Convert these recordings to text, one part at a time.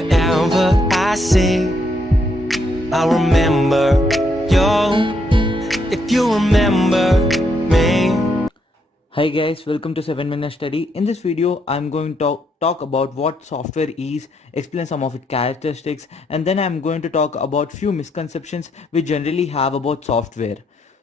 whatever I say, I'll remember you if you remember me. Hi guys, welcome to 7-Minute Study. In this video, I'm going to talk about what software is, explain some of its characteristics, and then I'm going to talk about few misconceptions we generally have about software.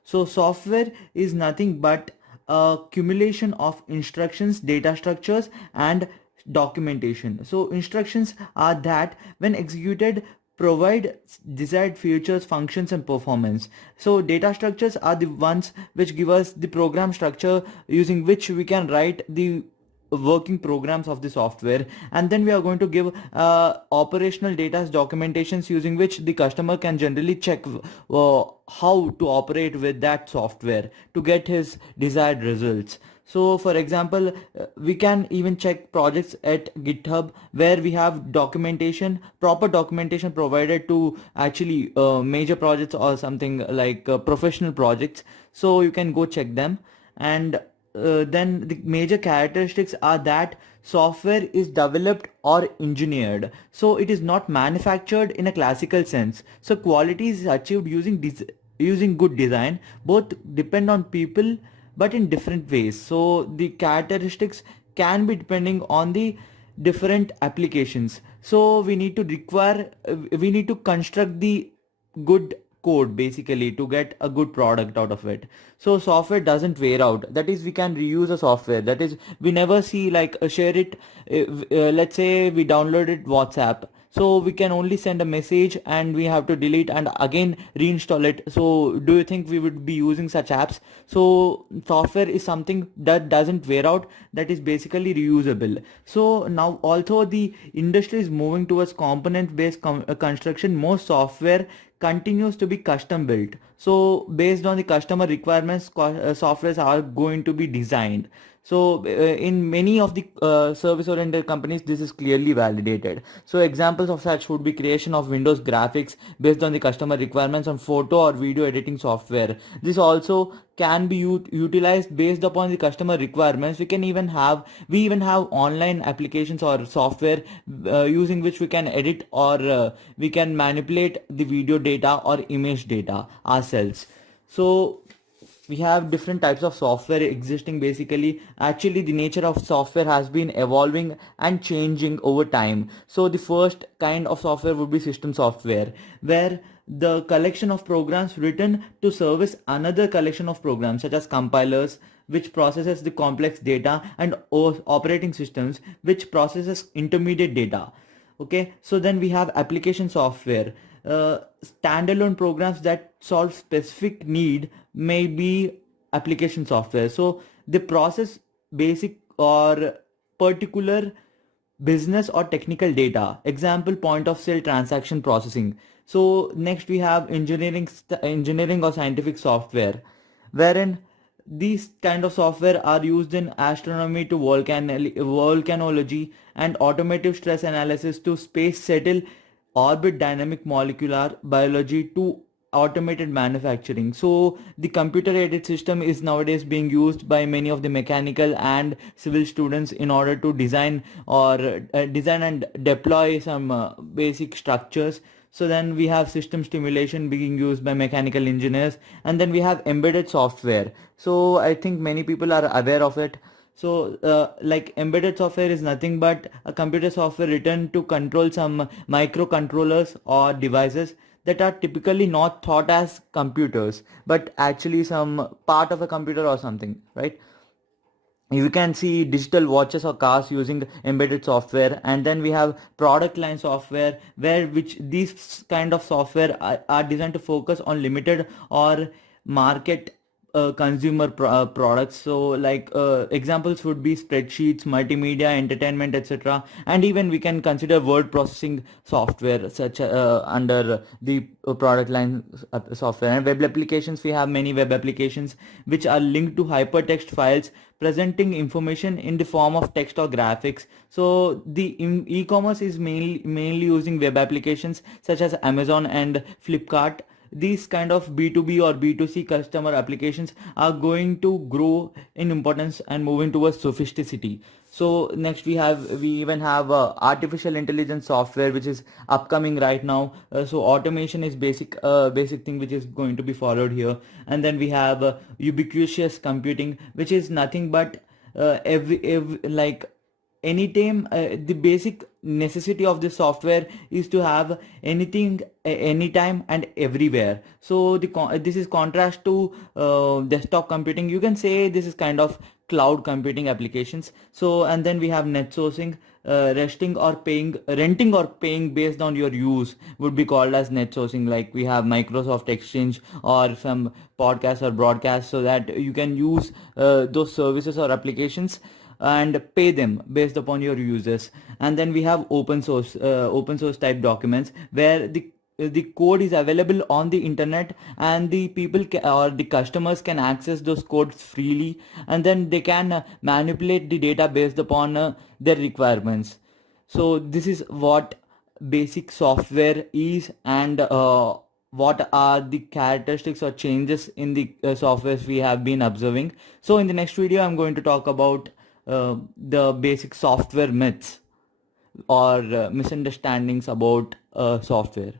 So software is nothing but a accumulation of instructions, data structures, and documentation. So instructions are that when executed provide desired features, functions, and performance. So data structures are the ones which give us the program structure using which we can write the working programs of the software, and then we are going to give operational data documentations using which the customer can generally check how to operate with that software to get his desired results. So for example, we can even check projects at GitHub where we have documentation, proper documentation provided to actually major projects or something like professional projects. So you can go check them. And then the major characteristics are that software is developed or engineered, so it is not manufactured in a classical sense. So quality is achieved using good design. Both depend on people but in different ways. So the characteristics can be depending on the different applications. So we need to construct the good code basically to get a good product out of it. So software doesn't wear out, that is we can reuse a software, that is we never see like share it. Let's say we downloaded WhatsApp, so we can only send a message and we have to delete and again reinstall it. So do you think we would be using such apps? So software is something that doesn't wear out, that is basically reusable. So now although the industry is moving towards component based construction, most software continues to be custom built. So based on the customer requirements, softwares are going to be designed. So in many of the service oriented companies, this is clearly validated. So examples of such would be creation of Windows graphics based on the customer requirements on photo or video editing software. This also can be utilized based upon the customer requirements. We even have online applications or software using which we can edit or we can manipulate the video data or image data ourselves. So we have different types of software existing. Basically, actually the nature of software has been evolving and changing over time. So the first kind of software would be system software, where the collection of programs written to service another collection of programs, such as compilers which processes the complex data, and operating systems which processes intermediate data. Okay, so then we have application software, standalone programs that solve specific need may be application software. So the process basic or particular business or technical data. Example, point of sale transaction processing. So next we have engineering or scientific software, wherein these kind of software are used in astronomy to volcanology and automotive stress analysis to space settle, orbit dynamic molecular biology to automated manufacturing. So the computer aided system is nowadays being used by many of the mechanical and civil students in order to design or design and deploy some basic structures. So then we have system simulation being used by mechanical engineers, and then we have embedded software. So I think many people are aware of it. So like embedded software is nothing but a computer software written to control some microcontrollers or devices that are typically not thought as computers but actually some part of a computer or something, right? You can see digital watches or cars using embedded software. And then we have product line software, where which these kind of software are designed to focus on limited or market consumer products. So like examples would be spreadsheets, multimedia, entertainment, etc. And even we can consider word processing software such under the product line software. And web applications, we have many web applications which are linked to hypertext files presenting information in the form of text or graphics. So the e-commerce is mainly using web applications such as Amazon and Flipkart, these kind of B2B or B2C customer applications are going to grow in importance and moving towards sophisticity. So next we even have artificial intelligence software, which is upcoming right now. So automation is basic thing which is going to be followed here. And then we have ubiquitous computing, which is nothing but every like anytime the basic necessity of this software is to have anything anytime and everywhere. So this is contrast to desktop computing. You can say this is kind of cloud computing applications. So and then we have net sourcing. Renting or paying based on your use would be called as net sourcing. Like we have Microsoft Exchange or some podcast or broadcast, so that you can use those services or applications and pay them based upon your users. And then we have open source type documents, where the code is available on the internet, and the or the customers can access those codes freely, and then they can manipulate the data based upon their requirements. So this is what basic software is, and what are the characteristics or changes in the softwares we have been observing. So in the next video I'm going to talk about the basic software myths or misunderstandings about software.